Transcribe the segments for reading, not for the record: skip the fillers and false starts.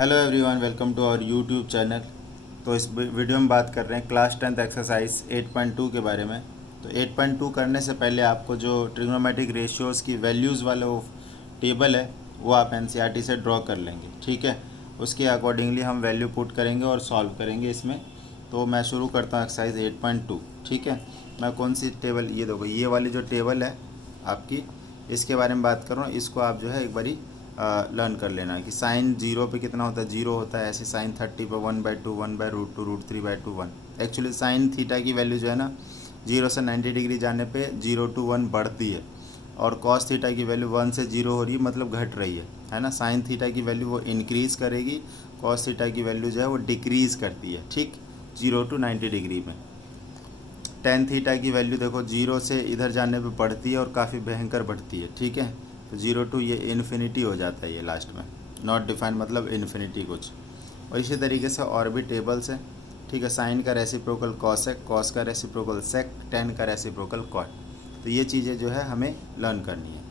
Hello everyone, welcome to our YouTube channel. तो इस video में बात कर रहे हैं क्लास 10th एक्सरसाइज 8.2 के बारे में। तो 8.2 करने से पहले आपको जो ट्रिग्नोमेट्रिक रेशियोज़ की वैल्यूज़ वाला वो टेबल है वो आप एनसीईआरटी से ड्रॉ कर लेंगे, ठीक है। उसके अकॉर्डिंगली हम वैल्यू पुट करेंगे और सॉल्व करेंगे इसमें। तो मैं शुरू करता हूँ एक्सरसाइज 8.2, ठीक है। मैं कौन सी टेबल, ये देखो ये वाली जो टेबल है आपकी, इसके बारे में बात कर रहा हूँ। इसको आप जो है एक बारी लर्न कर लेना कि साइन 0 पे कितना होता है, 0 होता है। ऐसे साइन 30 पे 1/2, 1/√2, √3/2, 1। एक्चुअली साइन थीटा की वैल्यू जो है ना, 0 से 90 डिग्री जाने पे 0 to 1 बढ़ती है, और कॉस थीटा की वैल्यू 1 से 0 हो रही है, मतलब घट रही है ना। साइन थीटा की वैल्यू वो इंक्रीज़ करेगी, कॉस थीटा की वैल्यू जो है वो डिक्रीज़ करती है, ठीक, 0 to 90 डिग्री में। टेन थीटा की वैल्यू देखो 0 से इधर जाने पे बढ़ती है और काफ़ी भयंकर बढ़ती है, ठीक है। तो 0 to ये इन्फिनिटी हो जाता है, ये लास्ट में नॉट डिफाइंड मतलब इन्फिनिटी कुछ। और इसी तरीके से और भी टेबल्स हैं, ठीक है। साइन का रेसिप्रोकल कॉस है, कॉस का रेसिप्रोकल सेक, टेन का रेसिप्रोकल कॉट। तो ये चीज़ें जो है हमें लर्न करनी है।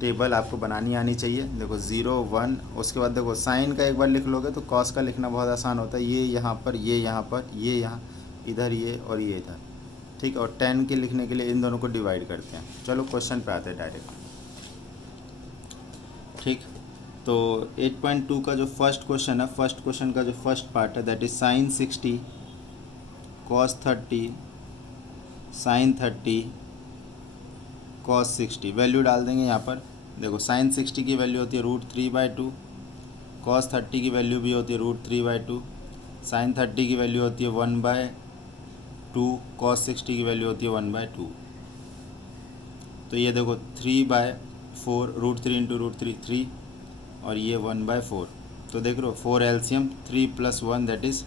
टेबल आपको बनानी आनी चाहिए। देखो 0, 1, उसके बाद देखो साइन का एक बार लिख लोगे तो कॉस का लिखना बहुत आसान होता है। ये यहाँ पर, ये यहाँ पर, ये यहाँ, इधर ये और ये इधर, ठीक है। और 10 के लिखने के लिए इन दोनों को डिवाइड करते हैं। चलो क्वेश्चन पे आते हैं डायरेक्ट, ठीक। तो 8.2 का जो फर्स्ट क्वेश्चन है, फर्स्ट क्वेश्चन का जो फर्स्ट पार्ट है that is sine 60 cos 30 sine 30 cos 60। Value डाल देंगे यहाँ पर। देखो साइन 60 की वैल्यू होती है √3/2, कॉस 30 की वैल्यू भी होती है √3/2, साइन 30 की वैल्यू होती है 1/2, कॉस 60 की वैल्यू होती है 1/2। तो ये देखो 3/4, √3 इंटू √3 3, और ये 1/4। तो देख लो 4 एलसीएम, 3 + 1 दैट इज़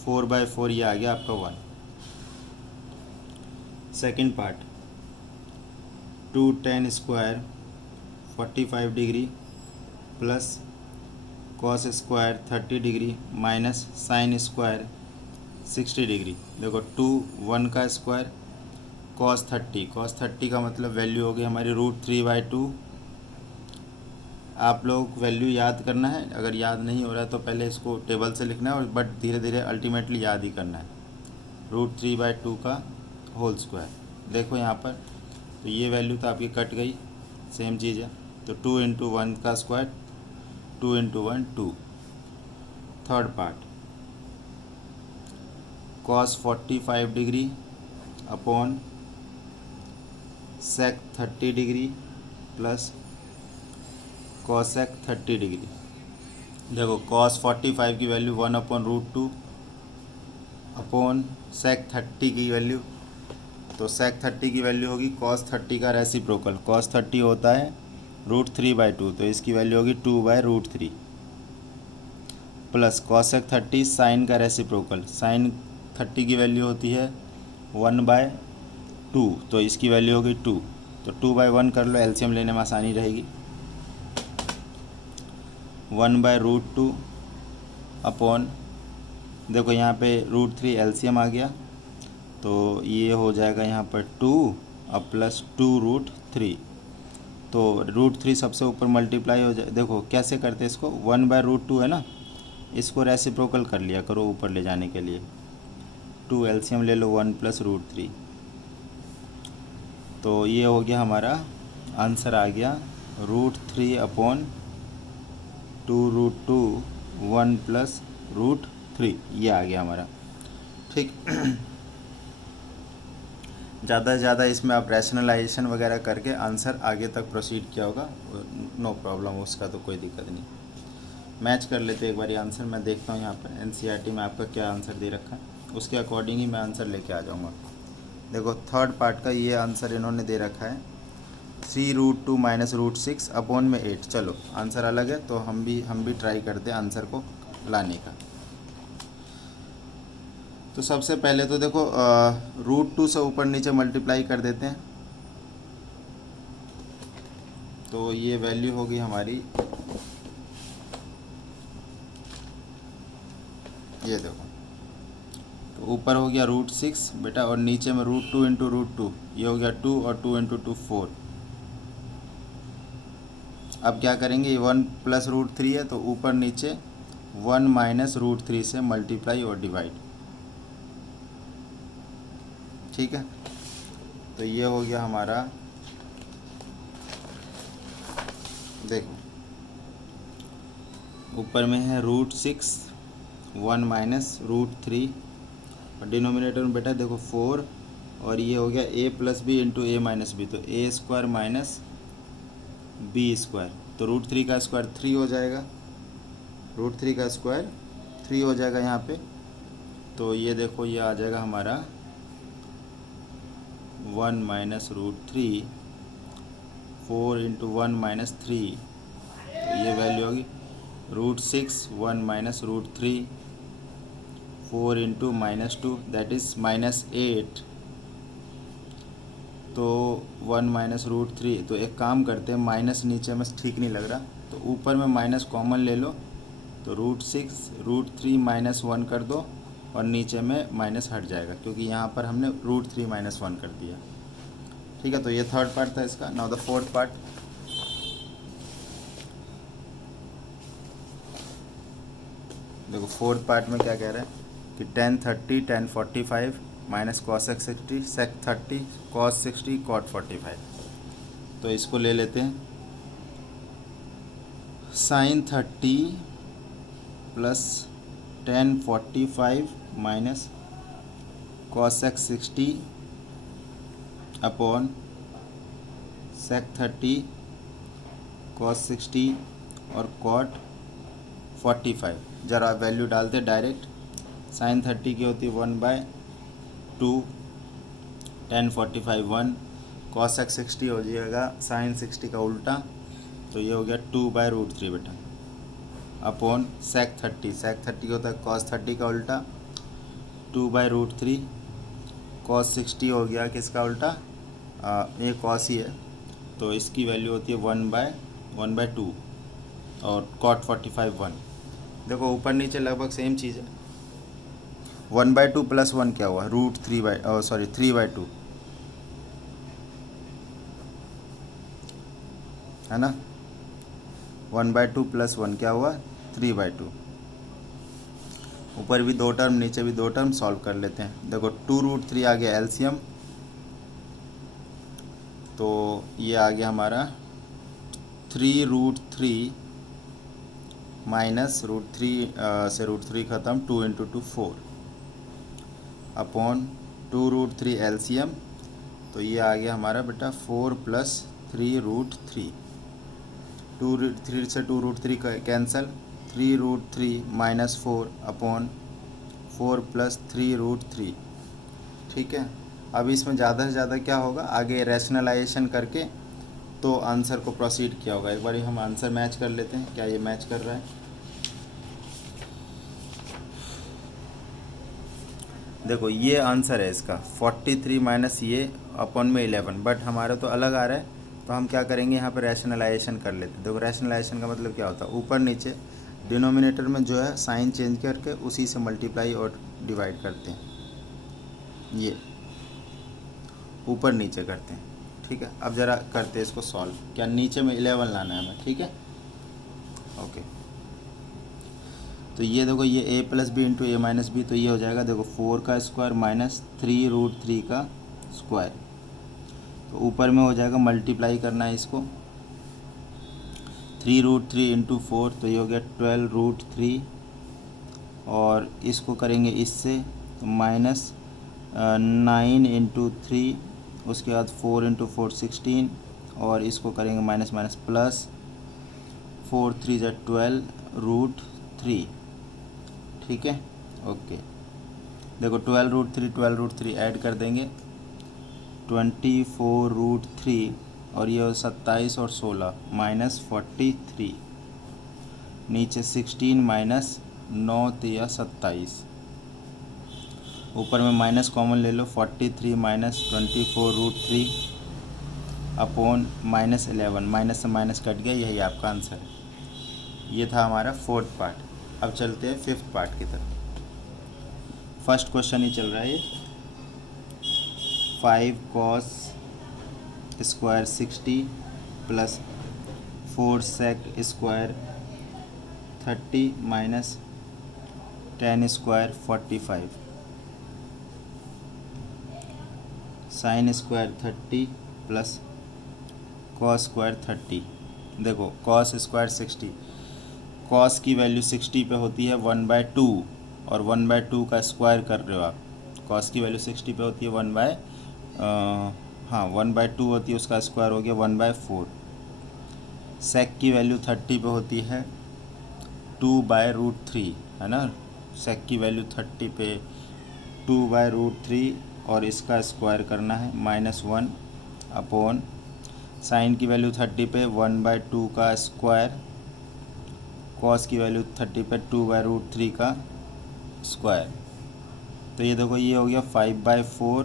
4/4, ये आ गया आपका 1। Second part, 2 tan square 45 degree plus cos square 30 degree minus sine square 60 degree. देखो 2, 1 का स्क्वायर, कॉस 30 का मतलब वैल्यू होगी हमारी √3/2। आप लोग वैल्यू याद करना है, अगर याद नहीं हो रहा है तो पहले इसको टेबल से लिखना है, और बट धीरे धीरे अल्टीमेटली याद ही करना है। √3/2 का होल स्क्वायर। देखो यहाँ पर, तो ये वैल्यू तो आपकी कट गई, सेम चीज़ है। तो 2 × 1 का square, 2 × 1 2। Third part, cos 45 degree upon sec 30 degree plus cosec 30 degree. देखो कॉस 45 की वैल्यू 1/√2 अपॉन सेक 30 की वैल्यू, तो सेक 30 की वैल्यू होगी कॉस 30 का रेसिप्रोकल। कॉस 30 होता है √3/2, तो इसकी वैल्यू होगी 2/√3 प्लस कॉसेक 30 साइन का रेसिप्रोकल। साइन 30 की वैल्यू होती है 1/2, तो इसकी वैल्यू होगी 2। तो 2/1 कर लो, एलसीएम लेने में आसानी रहेगी। 1/√2 अपॉन, देखो यहाँ पे √3 एलसीएम आ गया, तो ये हो जाएगा यहाँ पर 2 अब प्लस 2√3। तो √3 सबसे ऊपर मल्टीप्लाई हो जाए। देखो कैसे करते हैं इसको, 1/√2 है ना, इसको रेसिप्रोकल कर लिया करो ऊपर ले जाने के लिए। 2 एलसीएम ले लो, 1 + √3। तो ये हो गया हमारा आंसर, आ गया √3/2 2√2 1 + √3, ये आ गया हमारा, ठीक। ज़्यादा से ज़्यादा इसमें आप रैशनलाइजेशन वगैरह करके आंसर आगे तक प्रोसीड किया होगा, नो प्रॉब्लम, उसका तो कोई दिक्कत नहीं। मैच कर लेते एक बार आंसर। मैं देखता हूँ यहाँ पर एनसीईआरटी में आपका क्या आंसर दे रखा है, उसके अकॉर्डिंग ही मैं आंसर लेके आ जाऊँगा। देखो थर्ड पार्ट का ये आंसर इन्होंने दे रखा है 3√2 - √6 अपॉन में 8। चलो आंसर अलग है, तो हम भी ट्राई करते हैं आंसर को लाने का। तो सबसे पहले तो देखो √2 से ऊपर नीचे मल्टीप्लाई कर देते हैं, तो ये वैल्यू होगी हमारी, ये देखो, तो ऊपर हो गया √6 बेटा, और नीचे में √2 × √2, ये हो गया 2, और 2 × 2 4। अब क्या करेंगे, ये 1 प्लस रूट थ्री है तो ऊपर नीचे 1 माइनस रूट थ्री से मल्टीप्लाई और डिवाइड। ठीक है, तो ये हो गया हमारा, देखो ऊपर में है root six 1 minus root three और डिनोमिनेटर में बेटा देखो 4 और ये हो गया a plus b into a minus b, तो a square minus b square, तो रूट थ्री का स्क्वायर 3 हो जाएगा, रूट थ्री का स्क्वायर 3 हो जाएगा यहाँ पे। तो ये देखो ये आ जाएगा हमारा 1 minus root three 4 into 1 minus three, तो ये वैल्यू होगी root six 1 minus root three 4 into minus two that is minus 8, तो 1 माइनस रूट थ्री, तो एक काम करते हैं माइनस नीचे में ठीक नहीं लग रहा तो ऊपर में माइनस कॉमन ले लो, तो root six root three minus 1 कर दो और नीचे में माइनस हट जाएगा क्योंकि यहाँ पर हमने रूट थ्री माइनस 1 कर दिया। ठीक है, तो ये थर्ड पार्ट था इसका। नाउ द फोर्थ पार्ट, देखो फोर्थ पार्ट में क्या कह रहा है कि tan 30 tan 45 minus cos x 60 sec 30 cos 60 cot 45, तो इसको ले लेते हैं sine 30 plus tan 45 minus cos x 60 upon sec 30 cos 60 और कॉट 45। ज़रा वैल्यू डालते डायरेक्ट, साइन 30 की होती है 1/2 tan 45 1, कॉस एक्स 60 हो जाएगा साइन 60 का उल्टा, तो ये हो गया 2/√3 बेटा, अपॉन सेक 30 होता है कॉस 30 का उल्टा 2/√3, कॉस 60 हो गया किसका उल्टा, ये कॉस ही है तो इसकी वैल्यू होती है 1/2 और कॉट 45 1। देखो ऊपर नीचे लगभग सेम चीज़ है, 1/2 प्लस 1 क्या हुआ √3 3/2 है ना, 1/2 प्लस 1 क्या हुआ 3/2। ऊपर भी दो टर्म नीचे भी दो टर्म, सॉल्व कर लेते हैं। देखो 2√3 आ गया एलसीएम, तो ये आ गया हमारा 3√3 माइनस √3 से √3 ख़त्म 2 इंटू 2 4 अपॉन 2√3 एलसीएम, तो ये आ गया हमारा बेटा 4 प्लस 3√3, 2√3 से 2√3 कैंसिल, 3√3 माइनस 4 अपॉन 4 प्लस 3√3। ठीक है, अब इसमें ज़्यादा से ज़्यादा क्या होगा, आगे रैशनलाइजेशन करके तो आंसर को प्रोसीड किया होगा। एक बार हम आंसर मैच कर लेते हैं, क्या ये मैच कर रहा है। देखो ये आंसर है इसका 43 माइनस ये अपॉन में 11, बट हमारा तो अलग आ रहा है, तो हम क्या करेंगे यहाँ पर रैशनलाइजेशन कर लेते हैं। देखो रैशनलाइजेशन का मतलब क्या होता है, ऊपर नीचे डिनोमिनेटर में जो है साइन चेंज करके उसी से मल्टीप्लाई और डिवाइड करते हैं, ये ऊपर नीचे करते हैं। ठीक है, अब ज़रा करते हैं इसको सॉल्व, क्या नीचे में 11 लाना है हमें। ठीक है, ओके, तो ये देखो ये a plus b into a minus b, तो ये हो जाएगा देखो 4 का स्क्वायर माइनस 3√3 का स्क्वायर, तो ऊपर में हो जाएगा मल्टीप्लाई करना है इसको 3√3 इंटू 4, तो ये हो गया 12√3 और इसको करेंगे इससे तो माइनस 9 इंटू 3, उसके बाद 4 इंटू 4 16 और इसको करेंगे माइनस माइनस प्लस 4 3 ज़ा 12√3। ठीक है, ओके, देखो 12√3 ऐड कर देंगे 24√3 और ये 27 और 16 माइनस 43, नीचे 16 माइनस 9 या 27, ऊपर में माइनस कॉमन ले लो 43 माइनस 24√3 अपॉन माइनस 11, माइनस से माइनस कट गया, यही आपका आंसर है। ये था हमारा फोर्थ पार्ट। अब चलते हैं फिफ्थ पार्ट की तरफ। फर्स्ट क्वेश्चन ही चल रहा है ये, 5 cos square 60 plus 4 sec square 30 minus tan square 45 sine square 30 plus cos square 30। देखो कॉस स्क्वायर 60, कॉस की वैल्यू 60 पे होती है 1/2 और 1/2 का स्क्वायर कर रहे हो आप। कॉस की वैल्यू 60 पे होती है 1/2 होती है, उसका स्क्वायर हो गया 1/4। सेक की वैल्यू 30 पे होती है 2/√3, है ना। सेक की वैल्यू 30 पे 2/√3 और इसका स्क्वायर करना है -1 अपॉन साइन की वैल्यू 30 पे 1/2 का स्क्वायर, कॉस की वैल्यू 30 पे 2/√3 का स्क्वायर। तो ये देखो ये हो गया 5/4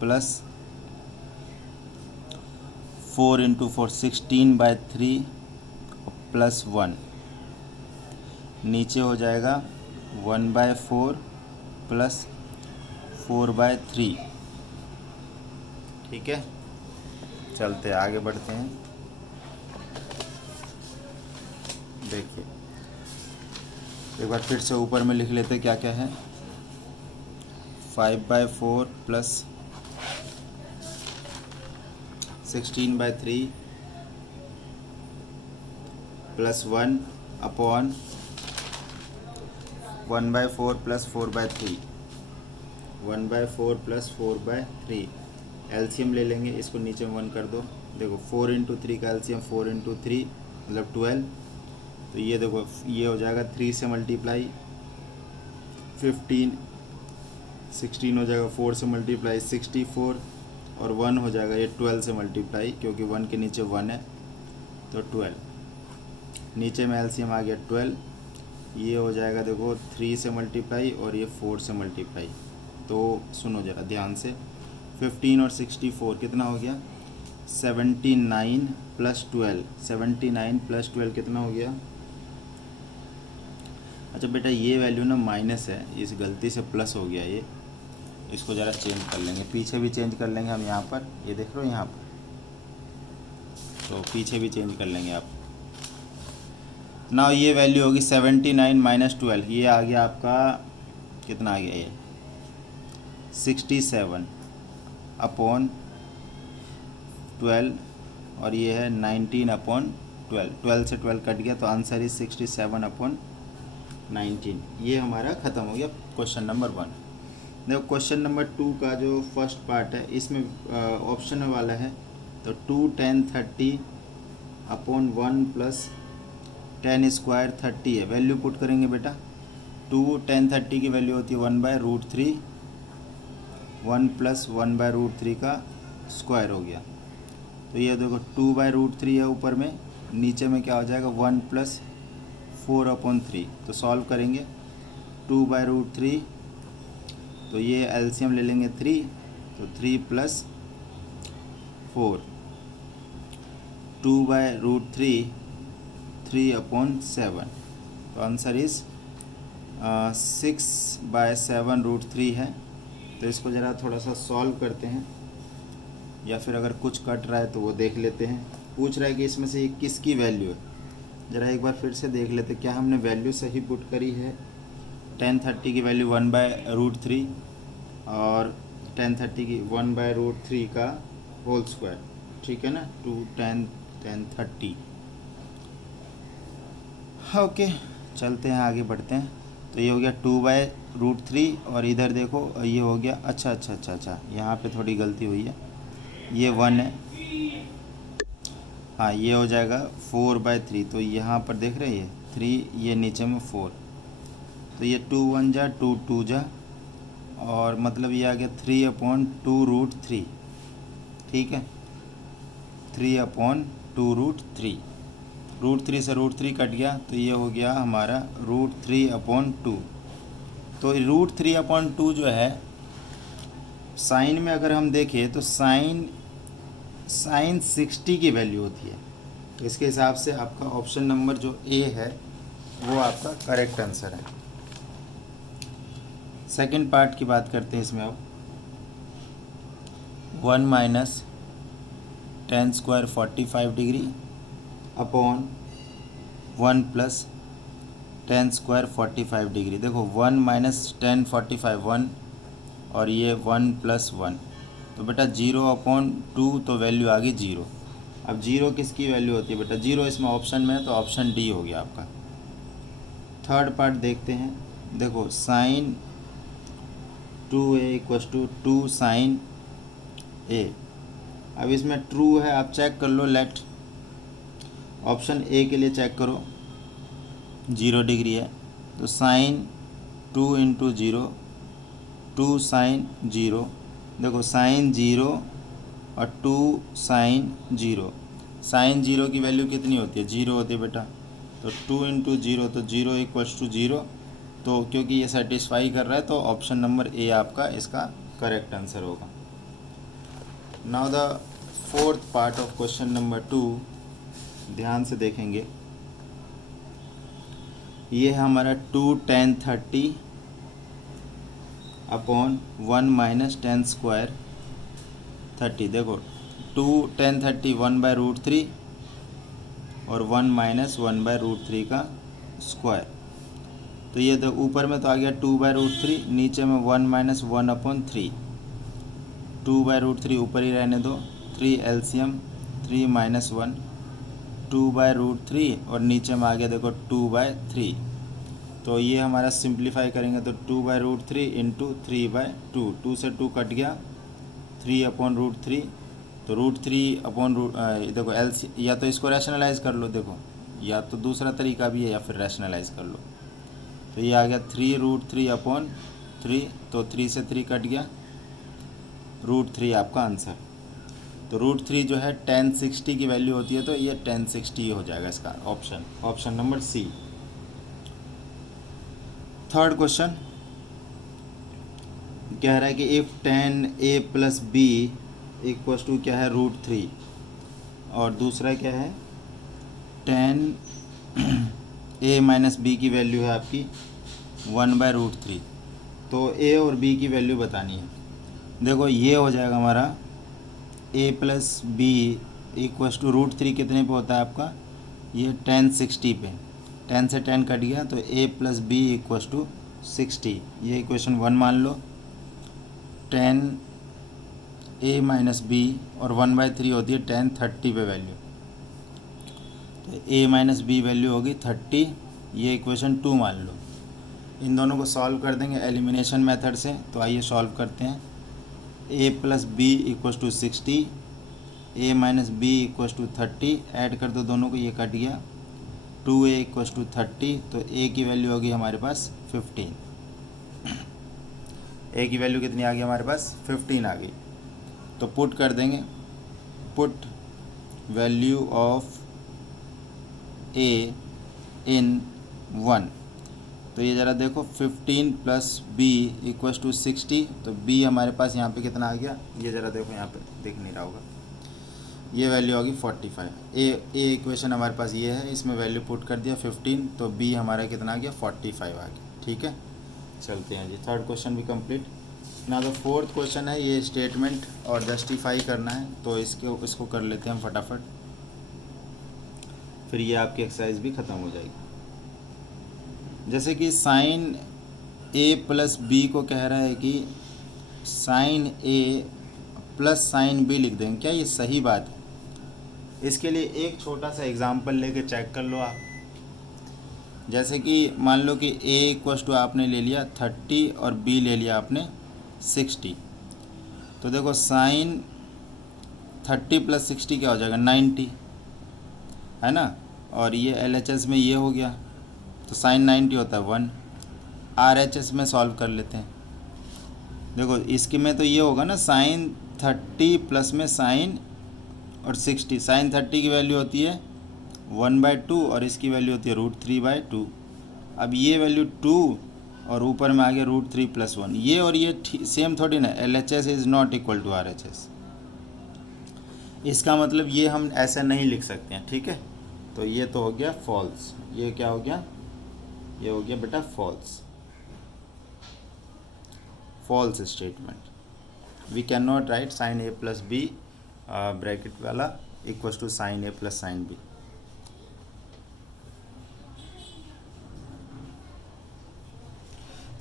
प्लस 4 × 4 16/3 प्लस 1, नीचे हो जाएगा 1/4 प्लस 4/3। ठीक है, चलते आगे बढ़ते हैं। देखिए एक बार फिर से ऊपर में लिख लेते क्या क्या है। 5/4 plus 16/3 plus 1 upon 1/4 plus 4/3, 1/4 plus 4/3। LCM ले लेंगे, इसको नीचे में 1 कर दो। देखो 4 × 3 का एलसीएम 4 × 3 मतलब 12। तो ये देखो ये हो जाएगा 3 से मल्टीप्लाई 15, 16 हो जाएगा 4 से मल्टीप्लाई 64 और 1 हो जाएगा ये 12 से मल्टीप्लाई, क्योंकि 1 के नीचे 1 है तो 12। नीचे में एलसीएम आ गया 12। ये हो जाएगा देखो 3 से मल्टीप्लाई और ये 4 से मल्टीप्लाई। तो सुनो ज़रा ध्यान से, 15 और 64 कितना हो गया 79 प्लस 12, 79 प्लस 12 कितना हो गया। अच्छा बेटा ये वैल्यू ना माइनस है, इस गलती से प्लस हो गया ये, इसको ज़रा चेंज कर लेंगे, पीछे भी चेंज कर लेंगे हम यहाँ पर। ये देख रहे हो यहाँ पर, तो पीछे भी चेंज कर लेंगे आप ना। ये वैल्यू होगी 79 - 12, ये आ गया आपका कितना आ गया ये 67 अपॉन 12 और ये है 19 अपॉन 12, 12 से 12 कट गया तो आंसर इज 67 अपॉन 19। ये हमारा ख़त्म हो गया क्वेश्चन नंबर 1। देखो क्वेश्चन नंबर 2 का जो फर्स्ट पार्ट है इसमें ऑप्शन वाला है, तो 2 10 30 अपॉन 1 प्लस 10 स्क्वायर 30 है। वैल्यू पुट करेंगे बेटा, 2 10 30 की वैल्यू होती है 1/√3, 1 प्लस 1/√3 का स्क्वायर हो गया। तो ये देखो 2/√3 है ऊपर में, नीचे में क्या हो जाएगा 1 प्लस 4/3। तो सॉल्व करेंगे 2/√3, तो ये एलसीएम ले लेंगे 3, तो 3 प्लस 4, 2/√3 3/7। तो आंसर इज 6/7√3 है। तो इसको ज़रा थोड़ा सा सॉल्व करते हैं, या फिर अगर कुछ कट रहा है तो वो देख लेते हैं। पूछ रहा है कि इसमें से किसकी वैल्यू है, ज़रा एक बार फिर से देख लेते क्या हमने वैल्यू सही पुट करी है। 1030 की वैल्यू 1/√3 और 1030 की 1/√3 का होल स्क्वायर, ठीक है ना, 2 10 1030। ओके चलते हैं आगे बढ़ते हैं। तो ये हो गया 2/√3 और इधर देखो ये हो गया अच्छा यहाँ पे थोड़ी गलती हुई है, ये 1 है, हाँ ये हो जाएगा 4/3। तो यहाँ पर देख रहे हैं 3, ये नीचे में 4, तो ये 2 1 जा 2 2 जा और मतलब ये आ गया 3/2√3। ठीक है, 3/2√3, √3 से √3 कट गया तो ये हो गया हमारा √3/2। तो √3/2 जो है साइन में अगर हम देखें तो साइन 60 की वैल्यू होती है। तो इसके हिसाब से आपका ऑप्शन नंबर जो ए है वो आपका करेक्ट आंसर है। सेकंड पार्ट की बात करते हैं इसमें अब। 1 - 10 square 45 degree upon 1 plus ten square 45 degree. देखो 1 माइनस टेन 45 1 और ये 1 प्लस 1, तो बेटा 0/2 तो वैल्यू आ गई 0। अब 0 किसकी वैल्यू होती है बेटा? 0 इसमें ऑप्शन में है तो ऑप्शन डी हो गया आपका। थर्ड पार्ट देखते हैं। देखो sine 2a equals to 2 sine a। अब इसमें ट्रू है, आप चेक कर लो। लेट ऑप्शन ए के लिए चेक करो, 0 डिग्री है तो साइन 2 इंटू 0 2 साइन 0। देखो साइन 0 और 2 साइन 0। साइन 0 की वैल्यू कितनी होती है? 0 होती है बेटा। तो 2 इंटू 0 तो 0 इक्वल्स टू 0। तो क्योंकि ये सेटिस्फाई कर रहा है तो ऑप्शन नंबर ए आपका इसका करेक्ट आंसर होगा। Now the fourth part of question number 2, ध्यान से देखेंगे। ये है हमारा 2 tan 30 upon 1 minus tan square 30। देखो 2 tan 30 1/√3 और 1 माइनस 1/√3 का स्क्वायर। तो ये तो ऊपर में तो आ गया 2/√3, नीचे में 1 माइनस 1/3। 2/√3 ऊपर ही रहने दो, 3 एलसीएम 3 माइनस 1 2/√3 और नीचे में आ गया देखो 2/3। तो ये हमारा सिंप्लीफाई करेंगे तो 2/√3 इंटू 3/2, 2 से 2 कट गया, 3/√3। तो √3 देखो एल, या तो इसको रैशनलाइज कर लो, देखो या तो दूसरा तरीका भी है या फिर रैशनलाइज कर लो। तो ये आ गया 3√3/3, तो 3 से 3 कट गया, √3 आपका आंसर। तो √3 जो है tan 60 की वैल्यू होती है, तो ये tan 60 हो जाएगा इसका option number C. Third question कह रहा है कि if tan a plus b equals to क्या है? √3। और दूसरा क्या है? tan a माइनस बी की वैल्यू है आपकी 1/√3। तो a और b की वैल्यू बतानी है। देखो ये हो जाएगा हमारा a plus b equals to √3 कितने पे होता है आपका? ये tan 60 पे। 10 से 10 कट गया तो a plus b equals to 60। ये इक्वेशन 1 मान लो। tan a माइनस बी और 1/3 होती है tan 30 पे वैल्यू, तो a माइनस बी वैल्यू होगी 30। ये इक्वेशन 2 मान लो। इन दोनों को सॉल्व कर देंगे एलिमिनेशन मेथड से। तो आइए सॉल्व करते हैं। a plus b equals to 60, a minus b equals to 30, add कर दो दोनों को, ये कट गया। 2a इक्वस टू 30, तो a की वैल्यू होगी हमारे पास 15। a की वैल्यू कितनी आ गई हमारे पास? 15 आ गई। तो पुट कर देंगे, पुट वैल्यू ऑफ a इन 1। तो ये ज़रा देखो 15 प्लस b इक्वस टू 60, तो b हमारे पास यहाँ पे कितना आ गया? ये ज़रा देखो, यहाँ पे दिख नहीं रहा होगा, ये वैल्यू होगी 45। ए इक्वेशन हमारे पास ये है, इसमें वैल्यू पुट कर दिया 15, तो b हमारा कितना आ गया? 45 आ गया। ठीक है, चलते हैं जी। थर्ड क्वेश्चन भी कंप्लीट। ना तो फोर्थ क्वेश्चन है, ये स्टेटमेंट और जस्टिफाई करना है, तो इसको कर लेते हैं फटाफट, फिर ये आपकी एक्सरसाइज भी ख़त्म हो जाएगी। जैसे कि साइन a प्लस बी को कह रहा है कि sine a plus sine b लिख देंगे, क्या ये सही बात है? इसके लिए एक छोटा सा एग्जांपल लेके चेक कर लो आप। जैसे कि मान लो कि a इक्वस टू आपने ले लिया 30 और b ले लिया आपने 60। तो देखो साइन 30 प्लस 60 क्या हो जाएगा? 90, है ना। और ये LHS में ये हो गया, तो साइन 90 होता है 1। RHS में सॉल्व कर लेते हैं। देखो इसके में तो ये होगा ना, साइन 30 प्लस में साइन और 60। साइन 30 की वैल्यू होती है 1/2 और इसकी वैल्यू होती है √3/2। अब ये वैल्यू 2 और ऊपर में आ गया √3 + 1। ये और ये सेम थोड़ी ना, LHS is not equal to RHS। इसका मतलब ये हम ऐसे नहीं लिख सकते हैं। ठीक है, तो ये तो हो गया फॉल्स। ये क्या हो गया? ये हो गया बेटा false, false statement. We can not write sine a plus B bracket वाला equals to sine a plus sine B.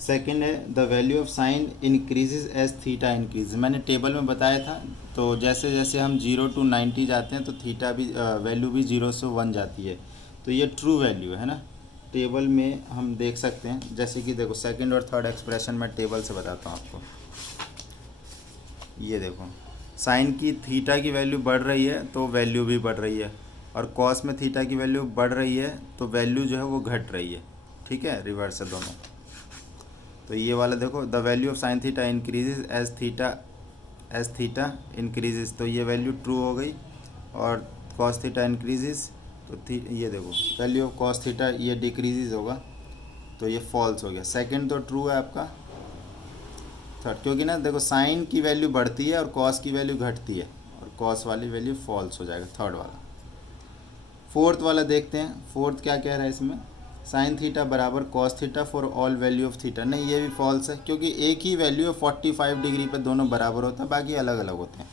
Second है the value of sine increases as theta increase. मैंने टेबल में बताया था, तो जैसे जैसे हम 0 to 90 जाते हैं तो थीटा भी वैल्यू भी 0 से 1 जाती है। तो ये ट्रू वैल्यू है ना, टेबल में हम देख सकते हैं। जैसे कि देखो सेकंड और थर्ड एक्सप्रेशन मैं टेबल से बताता हूँ आपको। ये देखो साइन की थीटा की वैल्यू बढ़ रही है तो वैल्यू भी बढ़ रही है, और कॉस में थीटा की वैल्यू बढ़ रही है तो वैल्यू जो है वो घट रही है। ठीक है, रिवर्स है दोनों। तो ये वाला देखो the value of sine theta increases as theta increases, तो ये वैल्यू ट्रू हो गई। और कॉस थीटा इंक्रीजेज तो ये देखो वैल्यू ऑफ कॉस थीटा ये डिक्रीजेज होगा, तो ये फॉल्स हो गया। सेकंड तो ट्रू है आपका। थर्ड, क्योंकि ना देखो साइन की वैल्यू बढ़ती है और कॉस की वैल्यू घटती है, और कॉस वाली वैल्यू फॉल्स हो जाएगा, थर्ड वाला। फोर्थ वाला देखते हैं, फोर्थ क्या कह रहा है इसमें, साइन थीटा बराबर cos theta for all value of theta. नहीं, ये भी फॉल्स है, क्योंकि एक ही वैल्यू है 45 डिग्री पे दोनों बराबर होता है, बाकी अलग अलग होते हैं।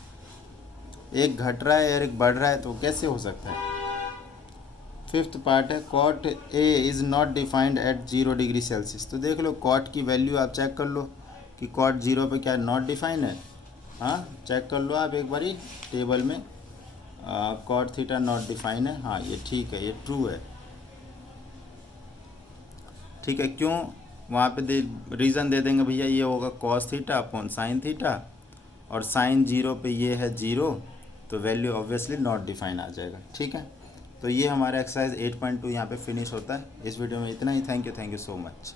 एक घट रहा है और एक बढ़ रहा है, तो कैसे हो सकता है। फिफ्थ पार्ट है cot A is not defined at 0 degree Celsius. तो देख लो कॉट की वैल्यू आप चेक कर लो कि कॉट 0 पे क्या नॉट डिफाइंड है। हाँ, चेक कर लो आप एक बारी टेबल में, कॉट थीटा नॉट डिफाइन है। हाँ, ये ठीक है, ये ट्रू है। ठीक है, क्यों वहाँ पे रीज़न दे देंगे भैया, ये होगा cos theta upon sine theta, और साइन 0 पे ये है 0, तो वैल्यू ऑब्वियसली नॉट डिफाइन आ जाएगा। ठीक है, तो ये हमारा एक्सरसाइज 8.2 यहाँ पे फिनिश होता है। इस वीडियो में इतना ही। Thank you so much.